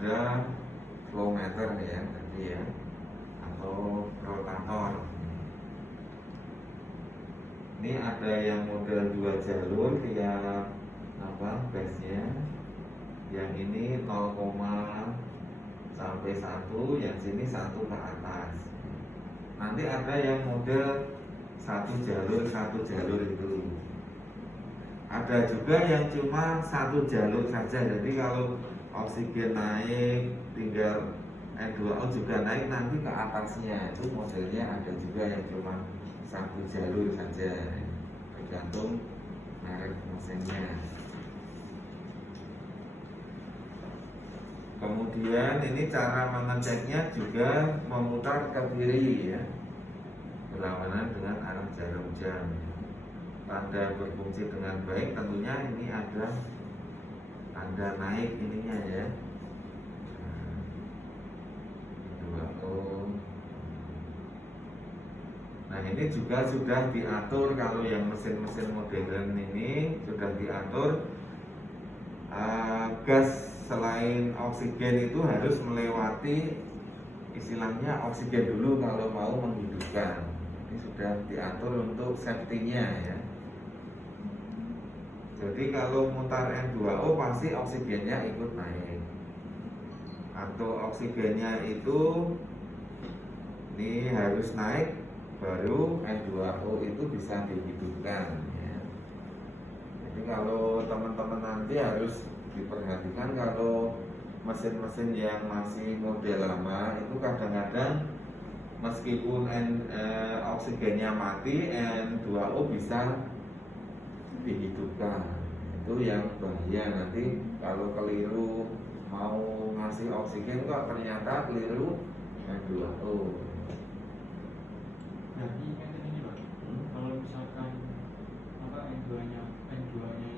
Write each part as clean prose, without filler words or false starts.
ada flow meter ya tadi ya, atau rotator. Ini ada yang model 2 jalur tiap base-nya. Yang ini 0, sampai 1, yang sini 1 ke atas. Nanti ada yang model 1 jalur itu. Ada juga yang cuma 1 jalur saja. Jadi kalau oksigen naik, tinggal N2O juga naik nanti ke atasnya. Itu modelnya ada juga yang cuma 1 jalur saja, tergantung merek mesinnya. Kemudian ini cara mengeceknya juga memutar ke kiri ya, berlawanan dengan arah jarum jam. Tanda berfungsi dengan baik tentunya ini ada tanda naik ininya ya. 2O. Nah ini juga sudah diatur, kalau yang mesin-mesin modern ini sudah diatur gas selain oksigen itu harus melewati istilahnya oksigen dulu kalau mau menghidupkan. Ini sudah diatur untuk safety-nya ya. Jadi kalau mutar N2O pasti oksigennya ikut naik, atau oksigennya itu ini harus naik baru N2O itu bisa dihidupkan ya. Jadi kalau teman-teman nanti harus diperhatikan, kalau mesin-mesin yang masih model lama itu kadang-kadang meskipun oksigennya mati, N2O bisa dihidupkan. Itu yang bahaya nanti kalau keliru mau ngasih oksigen kok ternyata keliru N2O. Berarti kan ini Pak, kalau misalkan N2-nya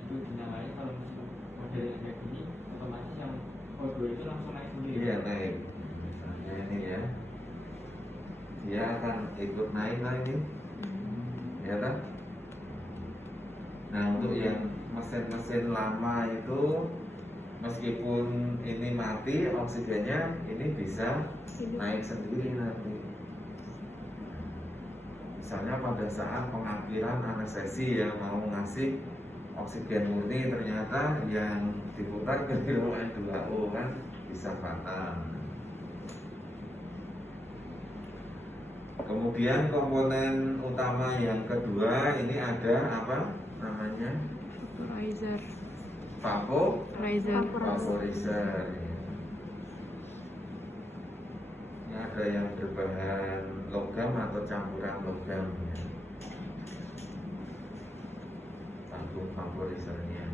itu dinyalain, kalau misalkan model kayak gini otomatis yang O2 itu langsung naik sendiri. Iya naik. Misalnya ini ya, dia akan ikut naik lah ini, ya kan? Nah untuk yang mesin-mesin lama itu meskipun ini mati oksigennya, ini bisa naik sendiri nanti. Misalnya pada saat pengakhiran anestesi yang mau ngasih oksigen murni, ternyata yang diputar ke N2O kan bisa fatal. Kemudian komponen utama yang kedua ini ada apa namanya? Vaporizer. Ini ada yang berbahan logam atau campuran logam ya. Tabung vaporizernya.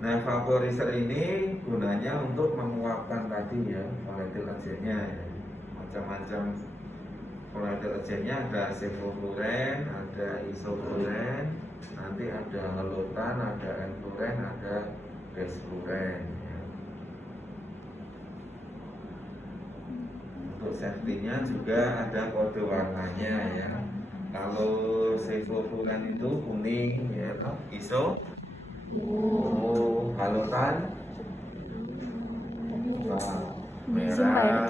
Nah vaporizer ini gunanya untuk menguapkan tadi ya volatil agennya ya. Macam-macam volatil agennya, ada sevofluren, ada isofluren, nanti ada halutan, ada enfluren, ada desfluren ya. Untuk safety-nya juga ada kode warnanya ya. Kalau sevofluren itu kuning ya, iso halutan merah,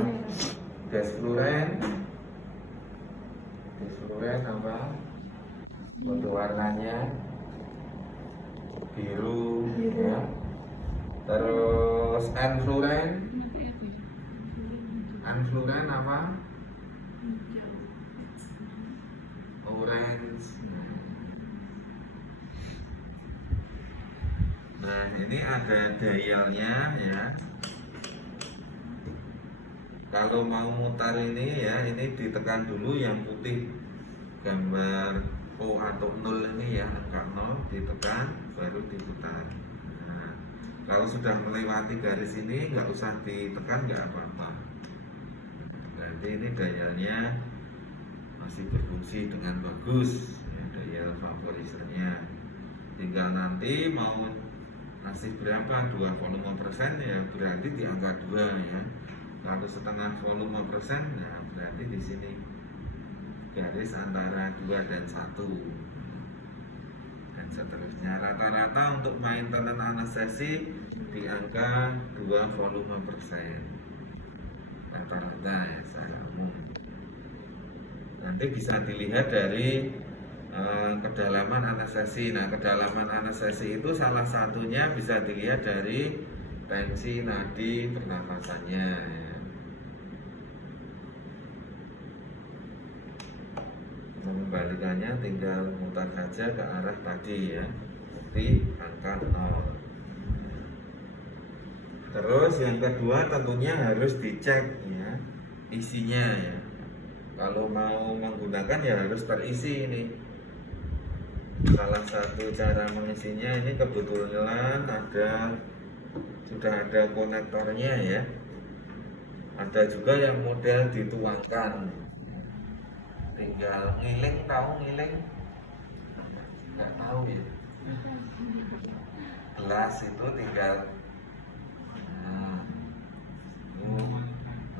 desfluren apa kode warnanya biru ya. Terus enfluren apa orange. Nah ini ada dialnya ya. Kalau mau mutar ini ya, ini ditekan dulu yang putih gambar O atau 0 ini ya, angka 0 ditekan baru diputar. Nah, kalau sudah melewati garis ini nggak usah ditekan, nggak apa-apa. Berarti ini dialnya masih berfungsi dengan bagus ya, dial vaporizernya. Tinggal nanti mau ngasih berapa, 2 volume persen ya, berarti di angka 2 ya. Kalau setengah volume persen, nah berarti di sini garis antara 2 dan 1. Dan seterusnya. Rata-rata untuk maintenance anestesi di angka 2 volume persen rata-rata ya secara umum. Nanti bisa dilihat dari kedalaman anestesi. Nah, kedalaman anestesi itu salah satunya bisa dilihat dari tensi nadi pernafasannya ya. Mengembalikannya tinggal mutar saja ke arah tadi ya, seperti angka 0. Terus yang kedua tentunya harus dicek ya isinya ya. Kalau mau menggunakan ya harus terisi ini. Salah satu cara mengisinya ini kebetulan sudah ada konektornya ya. Ada juga yang model dituangkan. Tinggal ngiling, tahu ngiling? Nggak tahu ya. Gelas itu tinggal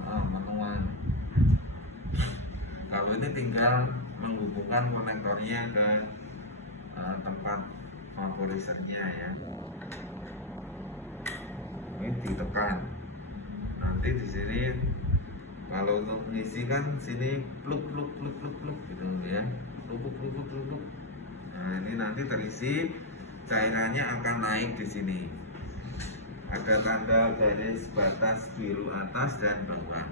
menuang. Kalau ini tinggal menghubungkan konektornya ke tempat vaporisernya ya. Ini ditekan. Nanti di sini kalau untuk mengisi kan sini pluk gitu ya. Pluk. Nah, ini nanti terisi, cairannya akan naik di sini. Ada tanda garis batas biru atas dan bawah.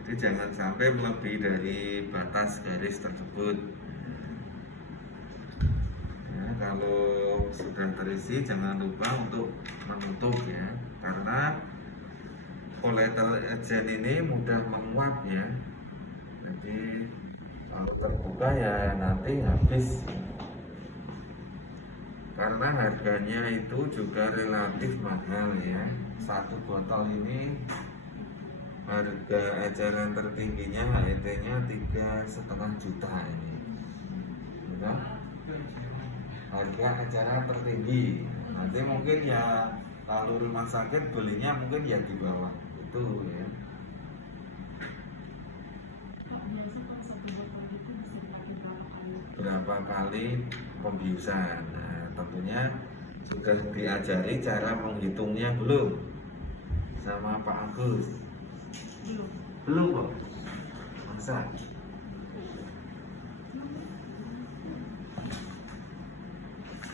Jadi jangan sampai melebihi dari batas garis tersebut. Ya, kalau sudah terisi jangan lupa untuk menutup ya, karena volatile agent ini mudah menguap ya. Jadi kalau terbuka ya nanti habis. Karena harganya itu juga relatif mahal ya. Satu botol ini harga eceran tertingginya HET-nya 3,5 juta ini. Udah? Harga eceran tertinggi. Nanti mungkin ya kalau rumah sakit belinya mungkin ya di bawah itu ya. Berapa kali pembiusan. Nah, tentunya sudah diajari cara menghitungnya belum sama Pak Agus? Belum kok. Masa?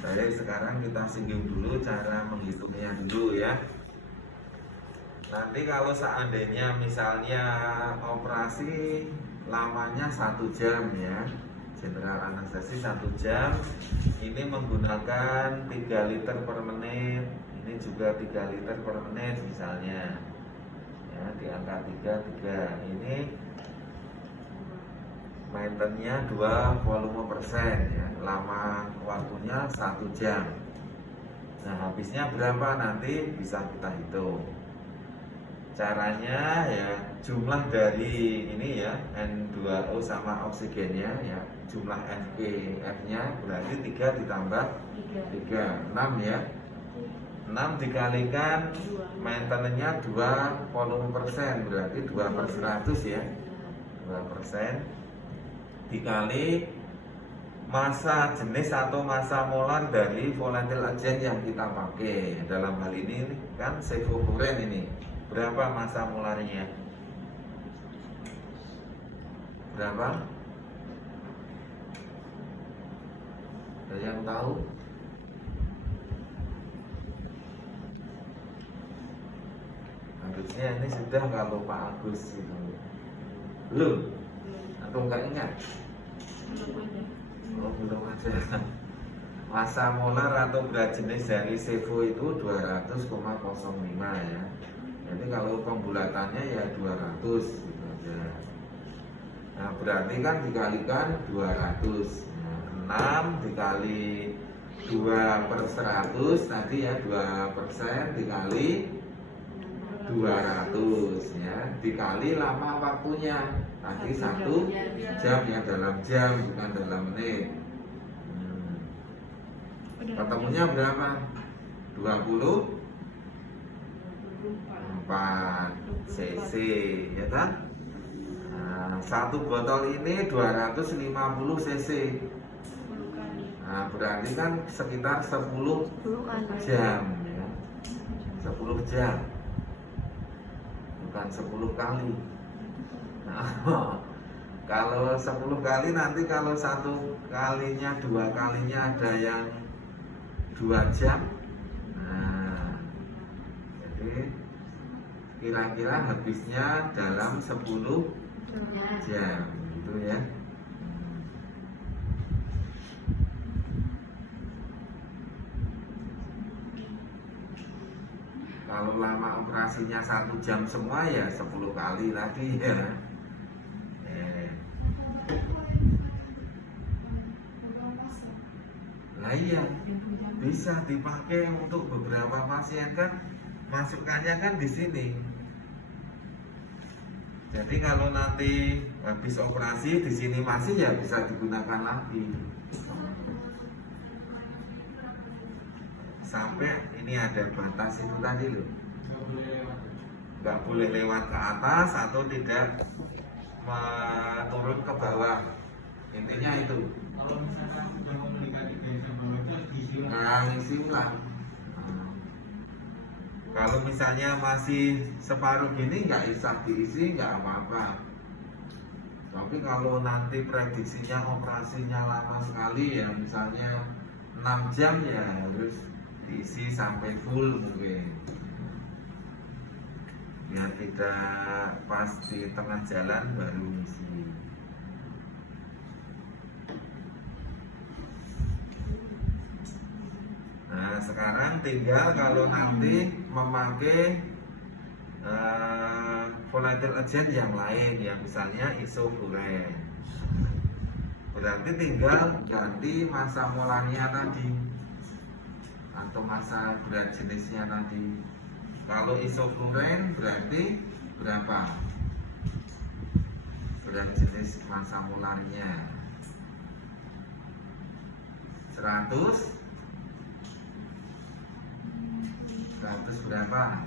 Baik, sekarang kita singgung dulu cara menghitungnya dulu ya. Nanti kalau seandainya misalnya operasi lamanya 1 jam ya, general anestesi 1 jam, ini menggunakan 3 liter per menit, ini juga 3 liter per menit misalnya ya, di angka 3 ini maintenance-nya 2 volume persen ya, lama waktunya 1 jam. Nah, habisnya berapa nanti bisa kita hitung. Caranya ya jumlah dari ini ya N2O sama oksigennya ya, jumlah F-nya berarti 3 ditambah 3, 6 ya. 6 dikalikan maintenance-nya 2 volume persen berarti 2/100 ya, 2% dikali massa jenis atau massa molar dari volatile agent yang kita pakai. Dalam hal ini kan sevofluren ini berapa massa molarnya? Berapa? Ada yang tahu? Harusnya ini sudah kalau Pak Agus itu. Belum? Atau enggak ingat? Belum ada. Massa molar atau berat jenis dari sevo itu 200,05 ya. Jadi kalau pembulatannya ya 200 gitu aja. Nah, berarti kan dikalikan 200. Nah, 6 dikali 2/100 tadi ya, 2% dikali 200 ya, dikali lama waktunya tadi 1 jam ya, dalam jam bukan dalam menit. Ketemunya berapa? 24 cc ya kan? Nah, Nah, satu botol ini 250 cc. 10 kali. Nah, berarti kan sekitar 10 10 kali. jam ya. 10 jam. Bukan 10 kali. Nah, kalau 10 kali nanti kalau satu kalinya, dua kalinya ada yang 2 jam. Nah, jadi kira-kira habisnya dalam 10 jam gitu ya. Kalau lama operasinya 1 jam semua ya 10 kali tadi ya. Nah iya, bisa dipakai untuk beberapa pasien kan, masukannya kan di sini. Jadi kalau nanti habis operasi di sini masih ya bisa digunakan lagi. Sampai ini ada batas itu tadi loh. Nggak boleh lewat ke atas atau tidak turun ke bawah. Intinya itu. Kalau misalkan sudah mendekati biasa bawah itu harus diisi ulang. Nah, isi ulang. Kalau misalnya masih separuh gini nggak bisa diisi nggak apa-apa. Tapi kalau nanti prediksinya operasinya lama sekali ya, misalnya 6 jam ya harus diisi sampai full mungkin. Biar tidak pas di tengah jalan baru isi. Nah sekarang tinggal kalau nanti memakai volatile agent yang lain, yang misalnya isofluren, berarti tinggal ganti massa molarnya tadi atau massa berat jenisnya tadi. Kalau isofluren berarti berapa berat jenis massa molarnya? 100 berapa?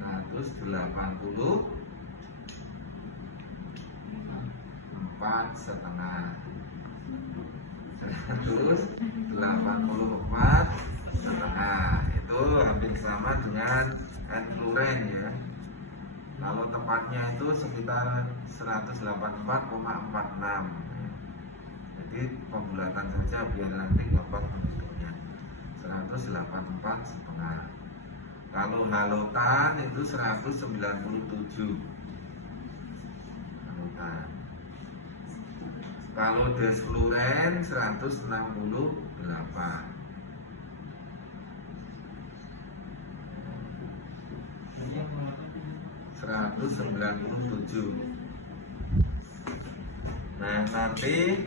184 setengah. 184 setengah itu hampir sama dengan enfluren ya. Kalau tepatnya itu sekitar 184,46. Jadi pembulatan saja biar nanti gampang menghitungnya. 184 setengah. Kalau halotan itu 197 halotan. Kalau desfluren 168. Jadi yang mengatakan 197. Nah nanti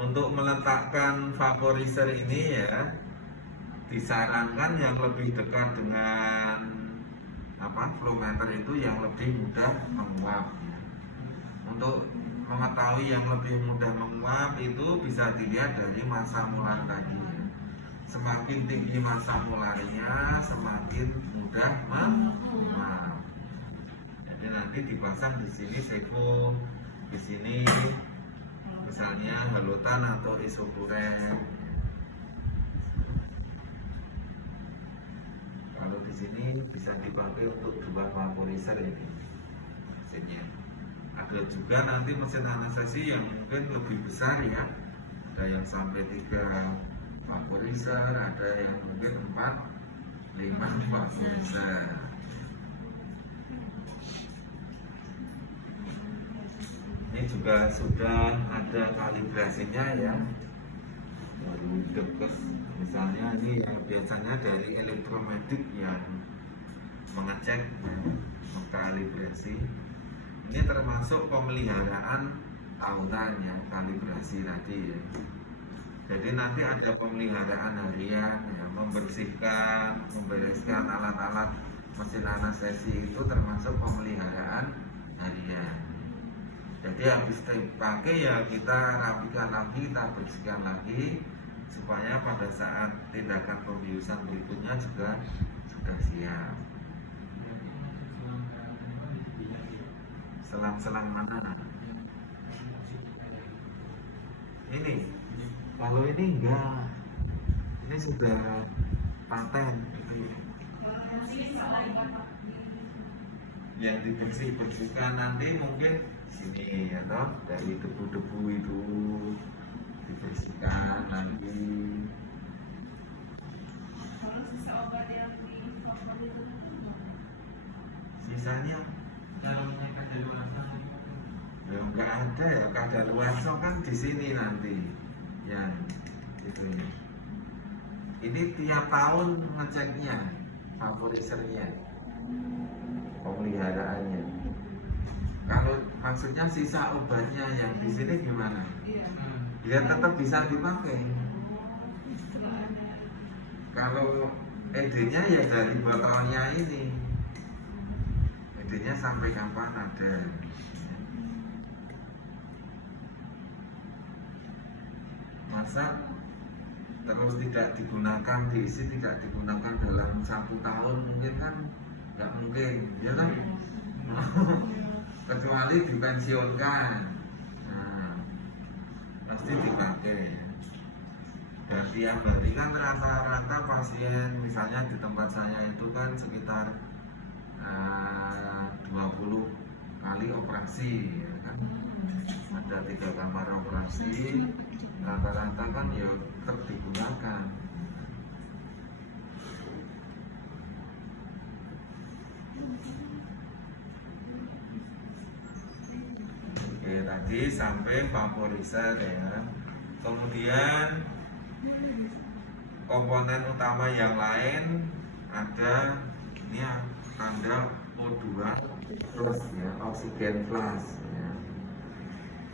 untuk meletakkan vaporizer ini ya disarankan yang lebih dekat dengan flow meter itu yang lebih mudah menguap ya. Untuk mengetahui yang lebih mudah menguap itu bisa dilihat dari massa molar tadi ya. Semakin tinggi massa molarnya semakin mudah menguap. Jadi nanti dipasang di sini seko, di sini misalnya halotan atau isofluren. Kalau di sini bisa dipakai untuk 2 vaporizer ini mesinnya. Ada juga nanti mesin anestesi yang mungkin lebih besar ya. Ada yang sampai 3 vaporizer, ada yang mungkin 4, 5 vaporizer. Ini juga sudah ada kalibrasinya ya. Baru deket. Misalnya ini yang biasanya dari elektromedik yang mengecek ya, mengkalibrasi. Ini termasuk pemeliharaan tahunan ya, kalibrasi tadi ya. Jadi nanti ada pemeliharaan harian ya, membersihkan, membereskan alat-alat mesin anestesi itu termasuk pemeliharaan harian. Jadi habis dipakai ya kita rapikan lagi, kita bersihkan lagi supaya pada saat tindakan pembiusan berikutnya juga sudah siap. berarti masuk dalam keadaan Selang-selang mana? Ini. Kalau ini enggak. Ini sudah paten. Yang dibersih-bersihkan nanti mungkin sini ya toh, dari debu-debu itu dibersihkan nanti. Kalau sisa obat yang di favorit itu Sisanya Kalau mereka dari luar sana, ya enggak ada ya, kadaluarsa kan di sini nanti. Ya, itu ya. Ini tiap tahun ngeceknya, favorisernya, pemeliharaannya. Kalau maksudnya sisa obatnya yang di sini gimana? iya. Dia tetap bisa dipakai. Setelah ada Kalau ED-nya ya dari botolnya ini. ED-nya sampai kapan ada? Masa terus tidak digunakan, diisi tidak digunakan dalam 1 tahun mungkin kan nggak mungkin, ya kan? Kecuali dipensiunkan, nah, pasti dipakai. Dan tiap hari kan rata-rata pasien, misalnya di tempat saya itu kan sekitar 20 kali operasi, ya kan? Ada 3 kamar operasi, rata-rata kan ya tetap digunakan. Oke, tadi sampai vaporizer ya. Kemudian komponen utama yang lain ada ini ya, tanda O2 plus ya, oksigen plus ya.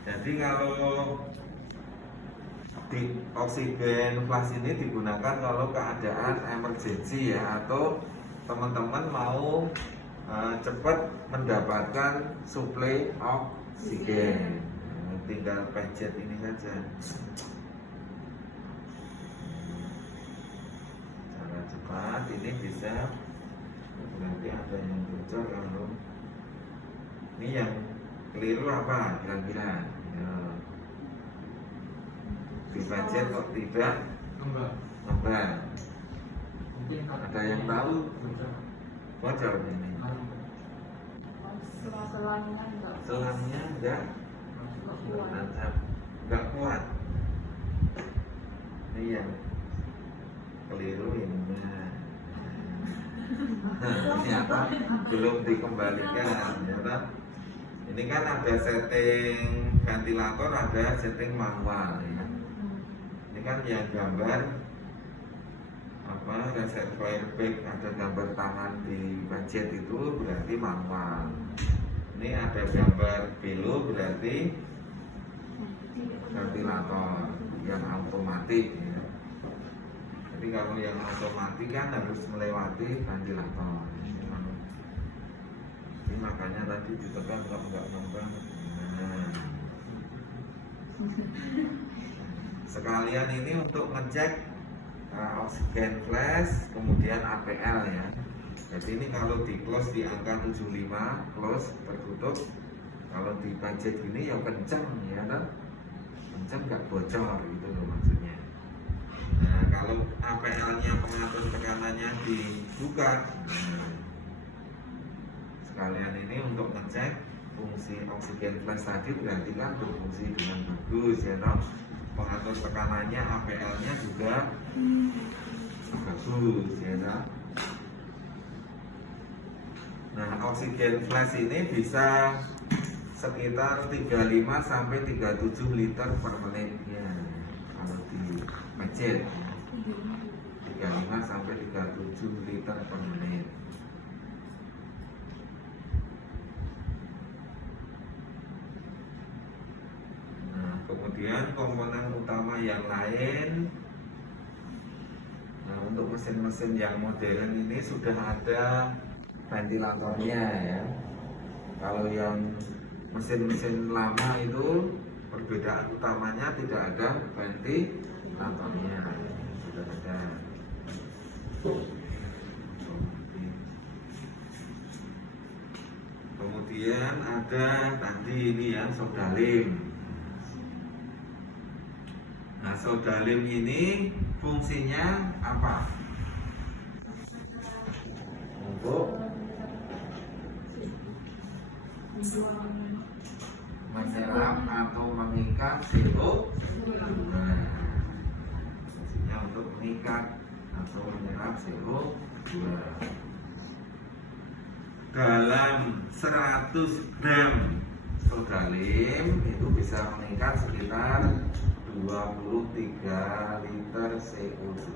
Jadi kalau di oksigen plus ini digunakan kalau keadaan emergensi ya, atau teman-teman mau cepat mendapatkan suplai oksigen, tinggal pencet ini saja. Cara cepat ini bisa, nanti ada yang bocor. Kalau ini yang keliru apa kira-kira ya. Dipencet kok tidak enggak. ngebar. Mungkin Ada yang tahu bocor. bocor ini? selangnya enggak Selangnya enggak kuat. mantap, enggak kuat. Ini yang keliru ini. Ternyata belum dikembalikan, ternyata. Ini kan ada setting ventilator, ada setting manual ya. Ini kan yang gambar apa, reservoir bag, ada gambar tangan di pencet itu berarti manual. Ini ada gambar pilu berarti ventilator yang otomatis ya. Jadi kalau yang otomatis kan harus melewati ventilator. Ini makanya tadi ditekan kok enggak nembang. Nah. Sekalian ini untuk ngecek oksigen flash, kemudian APL ya. Jadi ini kalau di close di angka 75, close tertutup. Kalau dipencet gini ya kenceng ya kan? Kenceng nggak bocor gitu loh maksudnya. Nah kalau APL-nya, pengatur tekanannya dibuka, nah, sekalian ini untuk ngecek fungsi oksigen flash tadi berarti kan berfungsi dengan bagus ya toh. Pengatur tekanannya, APL-nya juga bagus ya toh. Nah oksigen flash ini bisa sekitar 35 sampai 37 liter per menit ya. Kalau di pencet ya. 35 sampai 37 liter per menit. Kemudian komponen utama yang lain, nah untuk mesin-mesin yang modern ini sudah ada ventilatornya ya. Kalau yang mesin-mesin lama itu perbedaan utamanya tidak ada ventilatornya, sudah ada. Kemudian ada tadi ini ya sodalim. Nah sodalim ini fungsinya apa? Untuk menyerap atau mengikat CO2. Fungsinya untuk mengikat atau menyerap CO2. Dalam 100 gram sodalim itu bisa mengikat sekitar 23 liter CO2.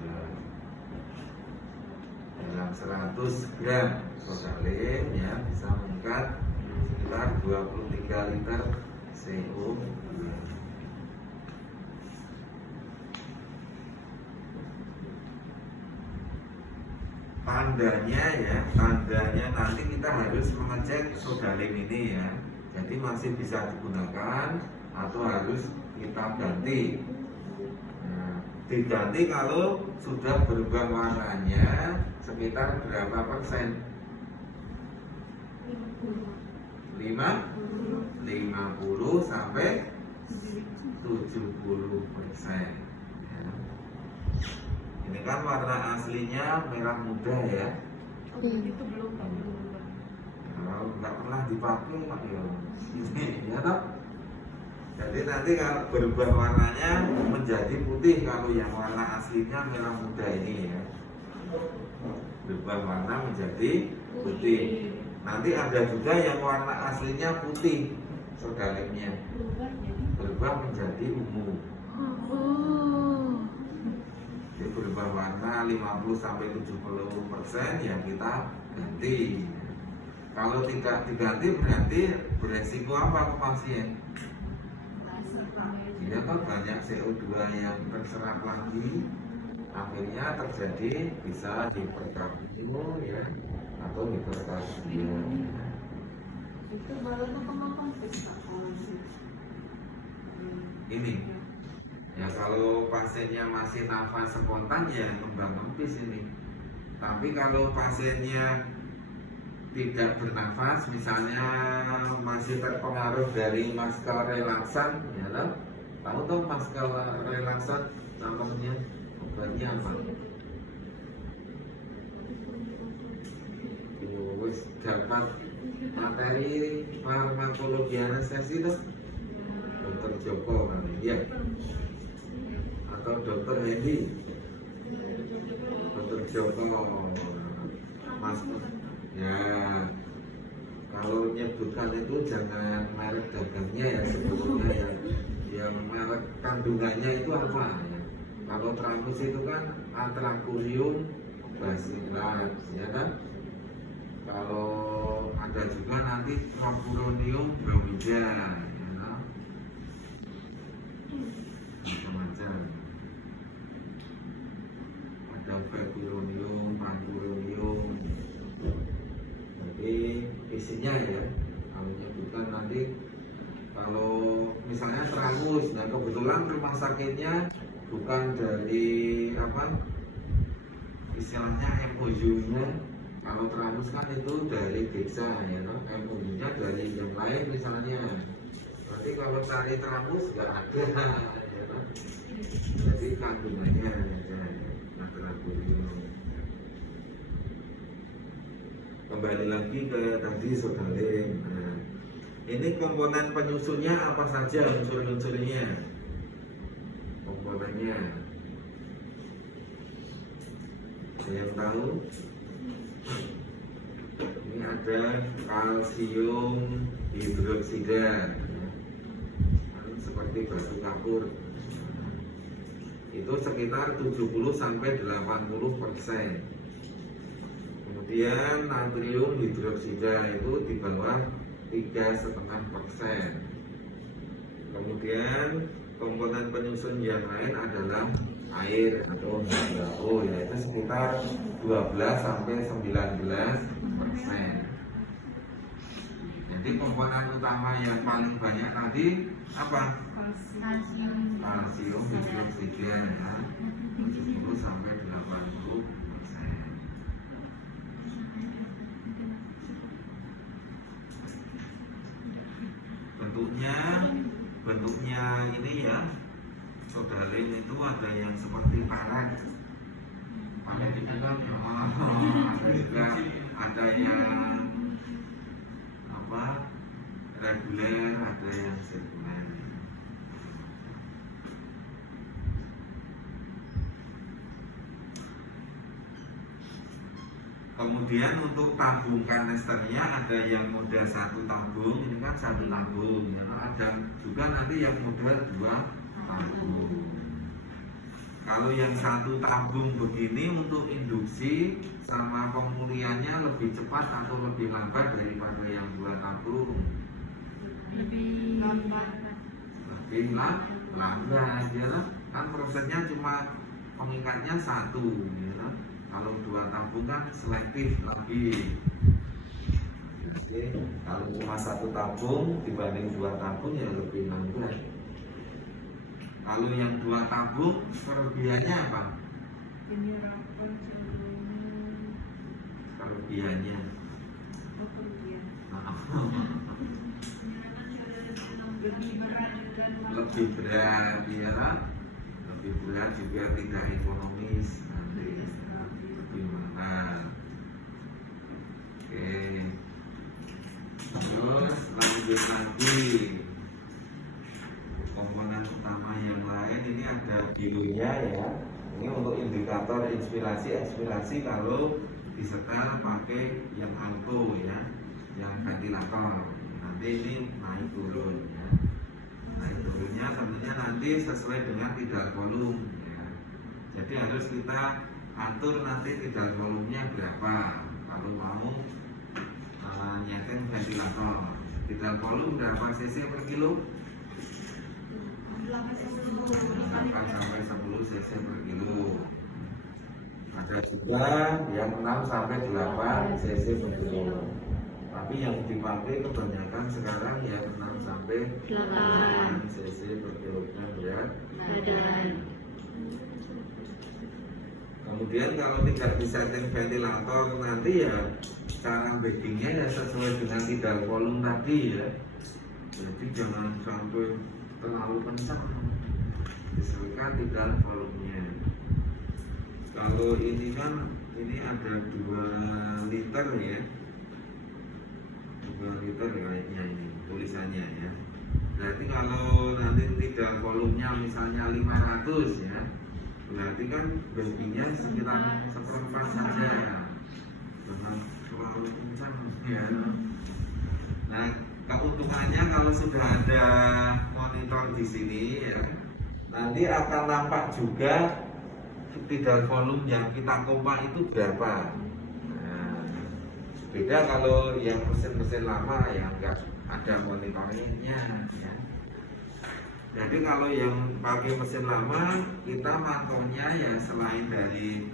Dalam 100 gram sodalim ya bisa mengikat sekitar 23 liter CO2. Tandanya nanti kita harus mengecek sodalim ini ya. Jadi masih bisa digunakan atau harus kita ganti. Nah, diganti kalau sudah berubah warnanya sekitar berapa persen? 50 sampai 70%. Ya. Ini kan warna aslinya merah muda ya. Itu belum Kalau nggak pernah dipakai pak ya ini ya toh. Jadi nanti kalau berubah warnanya menjadi putih kalau yang warna aslinya merah muda ini ya. Berubah warna menjadi putih. Nanti ada juga yang warna aslinya putih sodalimnya berubah menjadi ungu. Jadi berubah warna 50 sampai 70% ya kita ganti. Kalau tidak diganti berarti beresiko apa ke pasien? Dia kan banyak CO2 yang terserap lagi, akhirnya terjadi bisa hiperkarbur ya atau hiperkarbur. itu baru apa Ini ya kalau pasiennya masih nafas spontan ya kembang kempis ini. Tapi kalau pasiennya tidak bernafas, misalnya masih terpengaruh dari masker relaksan, ya lah. Tahu tuh masker relaksan namanya obatnya apa? Wis dapat materi farmakologi anestesi tuh, Dokter Joko kan, ya? Atau Dokter Hendi, Dokter Joko, Mas. Ya, kalau menyebutkan itu jangan merek dagangnya ya sebetulnya ya. Yang merek kandungannya itu apa ya? Kalau Tramus itu kan Atracurium basilac, ya kan? Kalau ada juga nanti Tropuronium bromida, ya kan? Macam-macam. Ada Vepuronium, Panturonium. Jadi isinya ya, kalau menyebutkan nanti kalau misalnya Tramus, nah kebetulan rumah sakitnya bukan dari apa istilahnya MOU-nya. Kalau Tramus kan itu dari desa ya, no? MOU-nya dari yang lain misalnya. Berarti kalau cari Tramus nggak ada, ya, no? Jadi kandungannya ada Atracurium. Kembali lagi ke tadi sodalim. Nah, ini komponen penyusunnya apa saja unsur-unsurnya? Komponennya ada yang tahu? Ini ada kalsium hidroksida, seperti batu kapur. Itu sekitar 70 sampai 80%. Kemudian natrium hidroksida itu di bawah 3,5%. Kemudian komponen penyusun yang lain adalah air atau H2O, yaitu sekitar 12 sampai 19%. Jadi komponen utama yang paling banyak tadi apa? Kalsium hidroksida ya, 70 sampai 80%. kayak ini ya, sodalin itu ada yang seperti palet. Palet itu kan ada juga ada yang apa reguler, ada yang sirkuler. Kemudian untuk tabung kanisternya ada yang model satu tabung, ini kan satu tabung ya. Ada juga nanti yang model dua tabung. Kalau yang satu tabung begini untuk induksi sama pemulihannya lebih cepat atau lebih lambat daripada yang dua tabung? Lebih lambat. Lebih lambat ya. Kan prosesnya cuma pengikatnya satu ya. Kalau dua tabung kan selektif lagi. Jadi kalau cuma satu tabung dibanding dua tabung ya lebih lambat. Kalau yang dua tabung kelebihannya apa? Ini rapat sebelum Kelebihannya kemudian lebih lebih berat dan berat ya, lebih berat juga tidak ekonomis nanti, lebih mahal. Oke, terus lanjut lagi komponen utama yang lain. Ini ada bilunya ya, ini untuk indikator inspirasi kalau disetel pakai yang auto ya, yang ventilator. Nanti ini naik turun ya. Naik turunnya tentunya nanti sesuai dengan tidal volume ya. Jadi harus kita atur nanti tidal volumenya berapa kalau mau nyeting ventilator. Tidal volume berapa cc per kilo? 8 sampai 10 cc per kilo. Ada juga yang 6 sampai 8 cc per kilo. Tapi yang dipakai kebanyakan sekarang ya 6 sampai 8 cc per kilogram berat badan. Kemudian kalau tidak disetting ventilator nanti ya cara backingnya ya sesuai dengan tidal volume tadi ya. Jadi jangan sampai terlalu kencang, disesuaikan tidal volumenya. Kalau ini kan ini ada 2 liter ya, 2 liter kayaknya ini tulisannya ya. Berarti kalau nanti tidal volumenya misalnya 500 ya, berarti kan backingnya sekitar seperempat saja, jangan terlalu kencang ya. Nah, keuntungannya kalau sudah ada monitor di sini ya, nanti akan nampak juga tidal volume yang kita pompa itu berapa. Nah, beda kalau yang mesin-mesin lama yang enggak ada monitornya ya. Jadi kalau yang pakai mesin lama kita mantaunya ya selain dari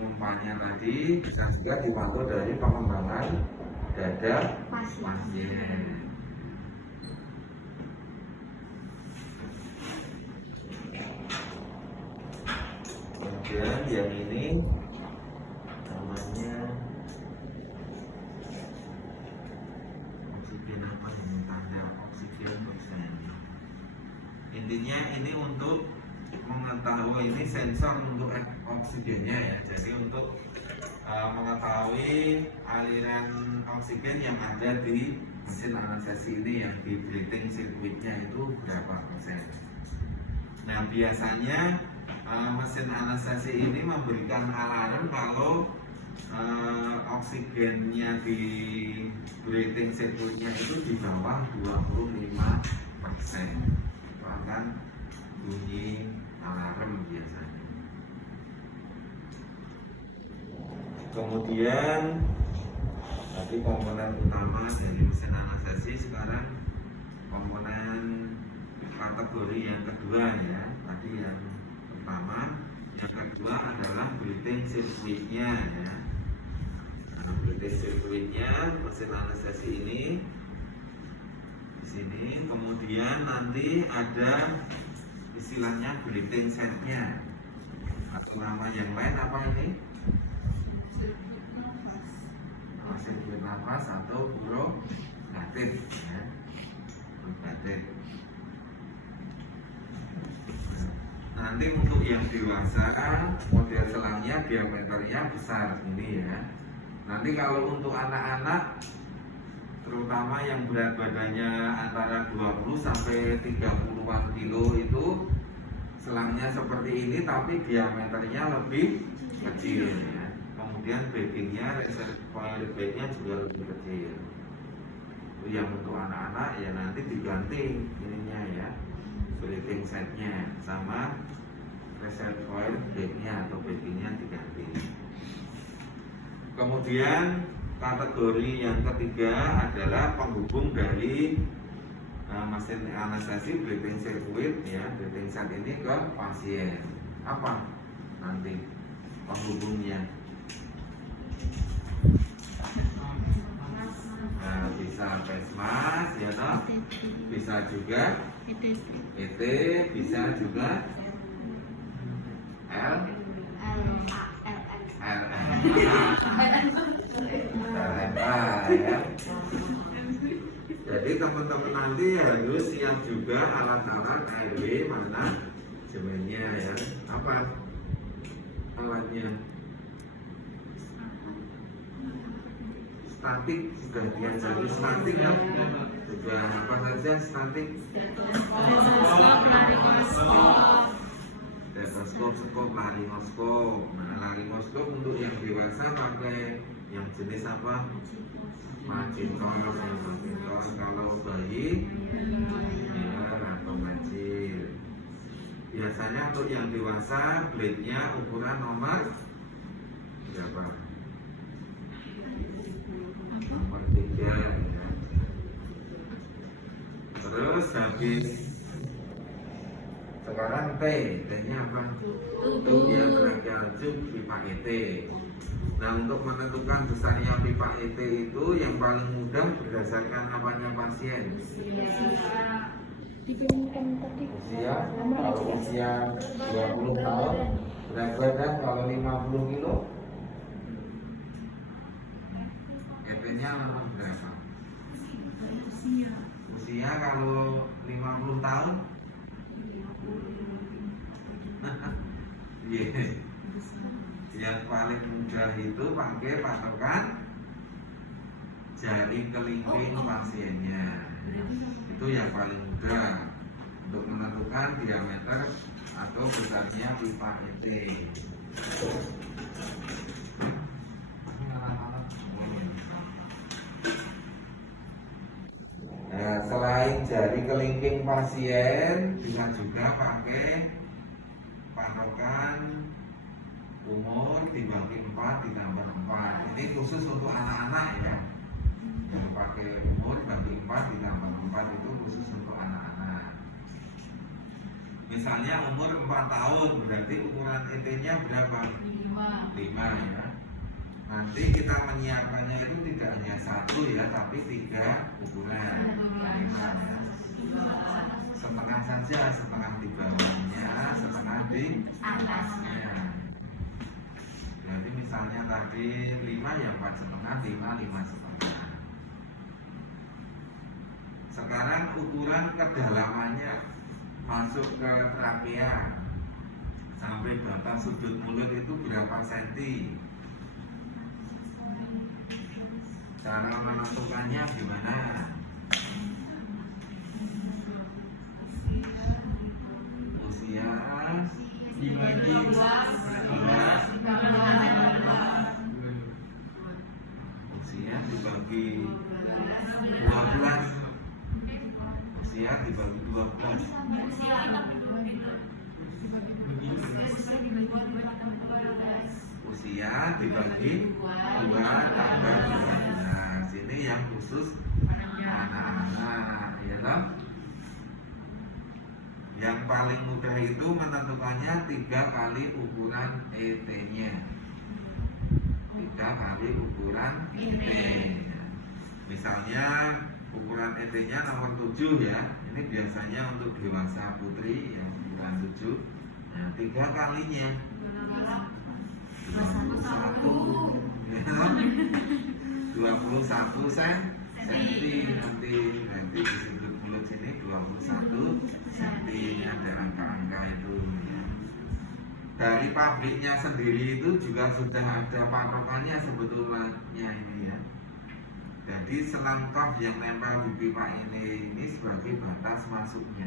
pompanya tadi bisa juga dimantau dari pengembangan dada pasien. Kemudian yang ini namanya oksigen apa ini, tanda oksigen persen. Intinya ini untuk mengetahui, ini sensor untuk oksigennya ya. Jadi untuk mengetahui aliran oksigen yang ada di mesin anestesi ini yang di breathing circuitnya itu berapa persen. Nah biasanya mesin anestesi ini memberikan alarm kalau oksigennya di breathing circuitnya itu di bawah 25%. Itu akan bunyi alarm biasanya. Kemudian tadi komponen utama dari mesin anestesi, sekarang komponen kategori yang kedua ya. Tadi yang pertama, yang kedua adalah breathing circuitnya ya. Nah, breathing circuitnya mesin anestesi ini di sini. Kemudian nanti ada istilahnya breathing setnya atau nama yang lain apa ini? Sirkuit nafas atau bronkatif ya. Bronkatif. nanti untuk yang dewasa model selangnya diameternya besar ini ya. Nanti kalau untuk anak-anak terutama yang berat badannya antara 20 sampai 30-an kilo itu selangnya seperti ini tapi diameternya lebih kecil ya. Kemudian baggingnya, reservoir bagnya juga lebih kecil. Itu yang untuk anak-anak ya nanti diganti ininya ya, breathing setnya sama reservoir bagnya atau baggingnya diganti. Kemudian kategori yang ketiga adalah penghubung dari mesin anestesi breathing circuit ya, breathing set ini ke pasien. Apa nanti penghubungnya? Nah, bisa pesmas ya toh, bisa juga PT, bisa juga L ya. Jadi teman-teman nanti harus siap juga alat-alat ARW mana sebenarnya ya. Apa alatnya? Statik sudah diajari statik kan? Sudah apa saja statik? Stetoskop, skop, laringoskop. Nah, laringoskop untuk yang dewasa pakai yang jenis apa? Macintosh, yang Macintosh. Kalau bayi, ya atau kecil. Biasanya untuk yang dewasa, blade-nya ukuran nomor berapa? Nomor 3 ya. Terus habis sekarang T-nya apa? Tube ya, tenaga tube pipa ET. Nah, untuk menentukan besarnya pipa ET itu yang paling mudah berdasarkan apanya pasien? Usia, kalau usia 20 tahun, berat badan kalau 50 kilo, ET-nya berapa? Usia kalau 50 tahun, yeah. Yang paling mudah itu pakai patokan jari kelingking pasiennya. Itu yang paling mudah untuk menentukan diameter atau besarnya pipa ET. Nah, selain jari kelingking pasien, bisa juga pakai patokan umur dibagi 4 ditambah 4. Ini khusus untuk anak-anak ya. Jadi pakai umur bagi 4 ditambah 4 itu khusus untuk anak-anak. Misalnya umur 4 tahun berarti ukuran ET-nya berapa? 5 ya. Nanti kita menyiapkannya itu tidak hanya 1 ya, tapi 3 ukuran. 5 ya. Setengah saja, setengah di bawahnya, setengah di atasnya. Jadi misalnya tadi 5 ya 4,5, 5 setengah. Sekarang ukuran kedalamannya masuk ke trakea sampai batas sudut mulut itu berapa senti? Cara menentukannya gimana? Usia dibagi 12 usia dibagi 12. Usia dibagi 12. Usia dibagi 2 tambah 12. Ini yang khusus anak-anak ya toh. Yang paling mudah itu menentukannya 3 kali ukuran ET-nya. 3 kali ukuran ET. Misalnya ukuran ET-nya nomor 7 ya. Ini biasanya untuk dewasa putri ya, ukuran 7. Nah, 3 kalinya 21 ya. 21 senti nanti di sudut mulut sini 21 cm, ada angka-angka itu ya. dari pabriknya sendiri itu juga sudah ada patokannya sebetulnya ini ya. Jadi selang kaf yang nempel di pipa ini sebagai batas masuknya.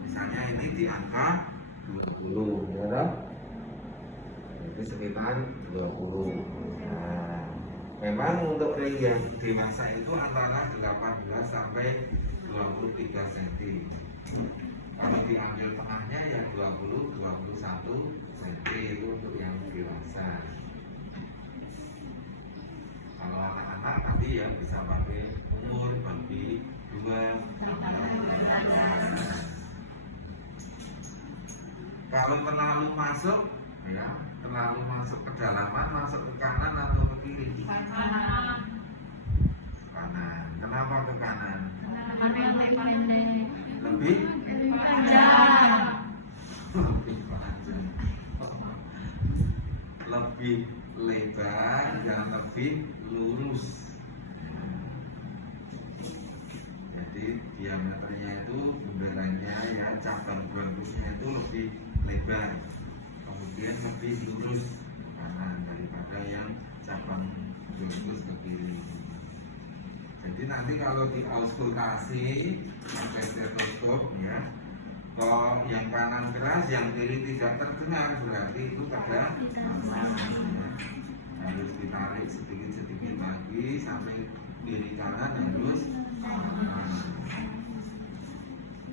Misalnya ini di angka 20 ya toh? Jadi sekitar 20. Nah, memang untuk ring yang dewasa itu antara 18 sampai 23 cm. Kalau diambil tengahnya ya 20 21 cm itu untuk yang dewasa. Kalau anak-anak tadi ya bisa pakai umur bagi 2 kalau terlalu masuk ya, terlalu masuk ke dalaman, masuk ke kanan atau ke kiri? Kanan. Kenapa ke kanan? Lebih lebih lebar dan lebih lurus. Jadi diameternya itu bunderannya ya, cabang bagusnya itu lebih lebar, kemudian lebih lurus ke kanan daripada yang cabang bagus ke kiri. Jadi nanti kalau di auskultasi pakai stetoskop ya, kalau yang kanan keras, yang kiri tidak terdengar, berarti itu ada masalah ya. Harus ditarik sedikit-sedikit lagi sampai kiri kanan harus aman.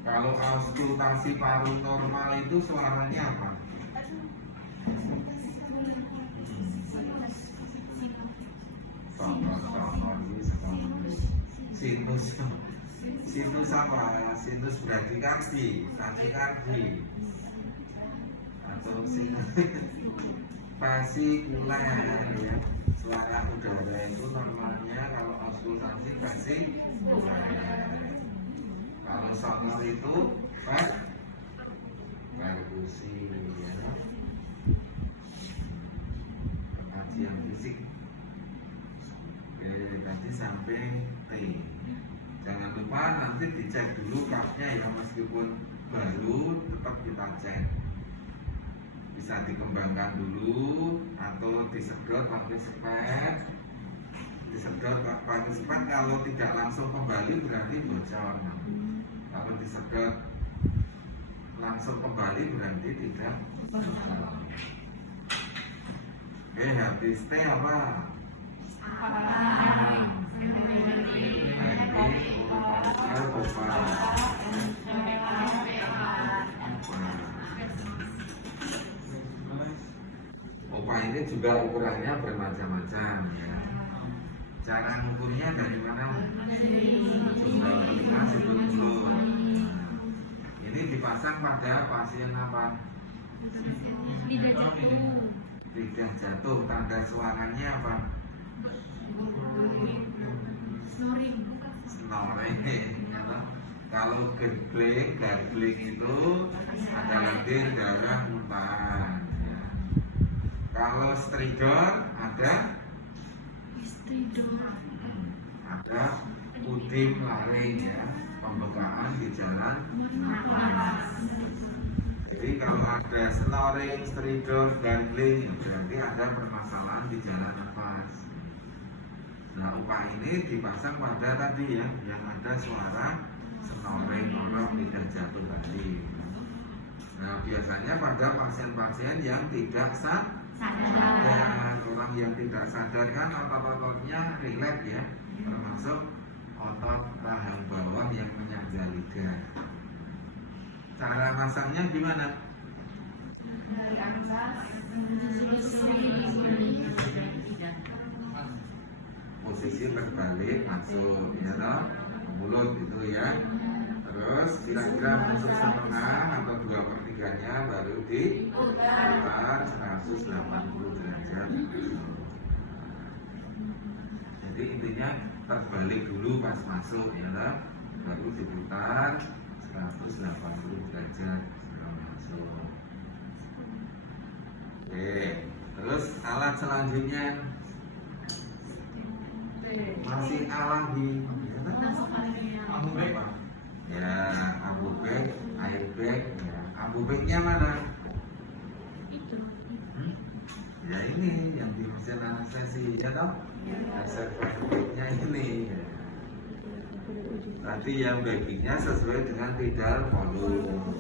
Kalau auskultasi paru normal itu suaranya apa? Sinus. Sinus apa? Sinus bradikardi, takikardi, atau sinus fasikuler ya. Suara udara itu normalnya kalau auskultasi fasikuler. Kalau sonor itu perkusi ya. Pengajian fisik. Oke, tadi sampai T. Jangan lupa nanti dicek dulu kapnya ya, meskipun baru tetap kita cek. Bisa dikembangkan dulu atau disedot pakai spet. Disedot pakai spet, kalau tidak langsung kembali berarti bocor. Kalau disedot langsung kembali berarti tidak bocor. Habis T apa? Opa ini juga ukurannya bermacam-macam ya. Cara mengukurnya dari mana? Jumlah telinga sudut mulut. Ini dipasang pada pasien apa? Lidah jatuh. Tanda suaranya apa? Snoring. Kalau gargling itu ada lendir, darah, muntahan. Kalau stridor ada udim laring ya, pembekaan di jalan napas. Jadi kalau ada snoring, stridor, gargling ya berarti ada permasalahan di jalan napas. Nah, upah ini dipasang pada tadi ya, yang ada suara snoring, orok, lidah jatuh tadi. Nah, biasanya pada pasien-pasien yang tidak sadar, orang yang tidak sadar kan otot-ototnya rileks ya, termasuk otot rahang bawah yang menyangga lidah. Cara masangnya gimana? Dari atas Posisi terbalik masuk ya toh, mulut itu ya. Terus kira-kira masuk setengah atau 2/3-nya baru diputar 180 derajat. Jadi intinya terbalik dulu pas masuk ya toh, baru diputar 180 derajat sebelum masuk. Oke, terus alat selanjutnya masih alami ya, ambu bag, air bag ya. Ambu bagnya mana? Ya ini yang di mesin anestesi ya toh, reservoir ini. Tadi yang baggingnya sesuai dengan tidal volume.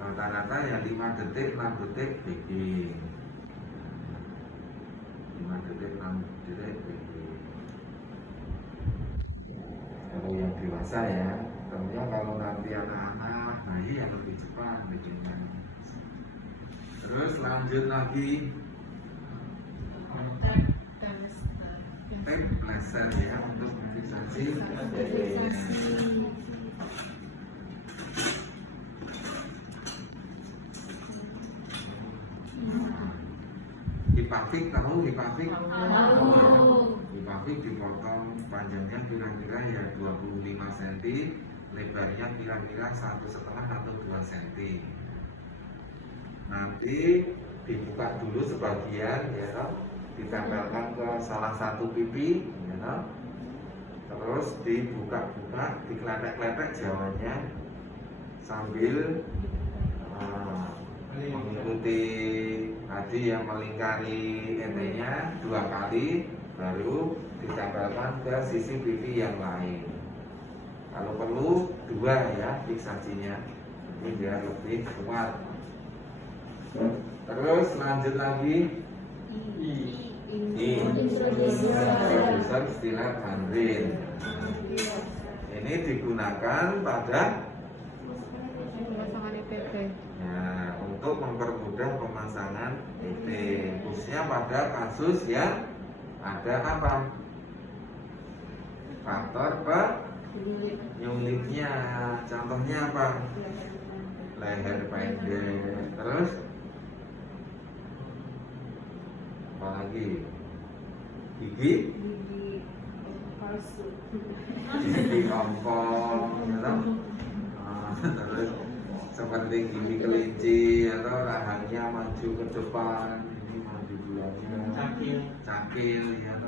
Rata-rata ya 5 detik 6 detik bagging. 5 detik 6 detik bagging. Kalau yang dewasa ya, tentunya kalau nanti anak-anak bayi yang lebih cepat baggingnya. Terus lanjut lagi tape laser ya untuk fiksasi. Hipafik tahu hipafik? Hipafik dipotong panjangnya kira-kira ya 25 cm, lebarnya kira-kira 1,5 atau 2 cm. Nanti dibuka dulu sebagian ya toh, ditempelkan ke salah satu pipi ya toh. Terus dibuka-buka, dikletek-kletek jawanya sambil mengikuti tadi yang melingkari endenya 2 kali, baru ditempelkan ke sisi pipi yang lain. Kalau perlu 2 ya fiksasinya, ini biar lebih kuat. Terus lanjut lagi introducer istilah bandrin. Ini digunakan pada untuk mempermudah pemasangan EP, khususnya pada kasus yang ada apa? Faktor penyulitnya. Contohnya apa? Leher pendek. Terus apa lagi? Gigi ompong, terus seperti gigi kelinci atau rahangnya maju ke depan, ini maju dulunya, cakil ya,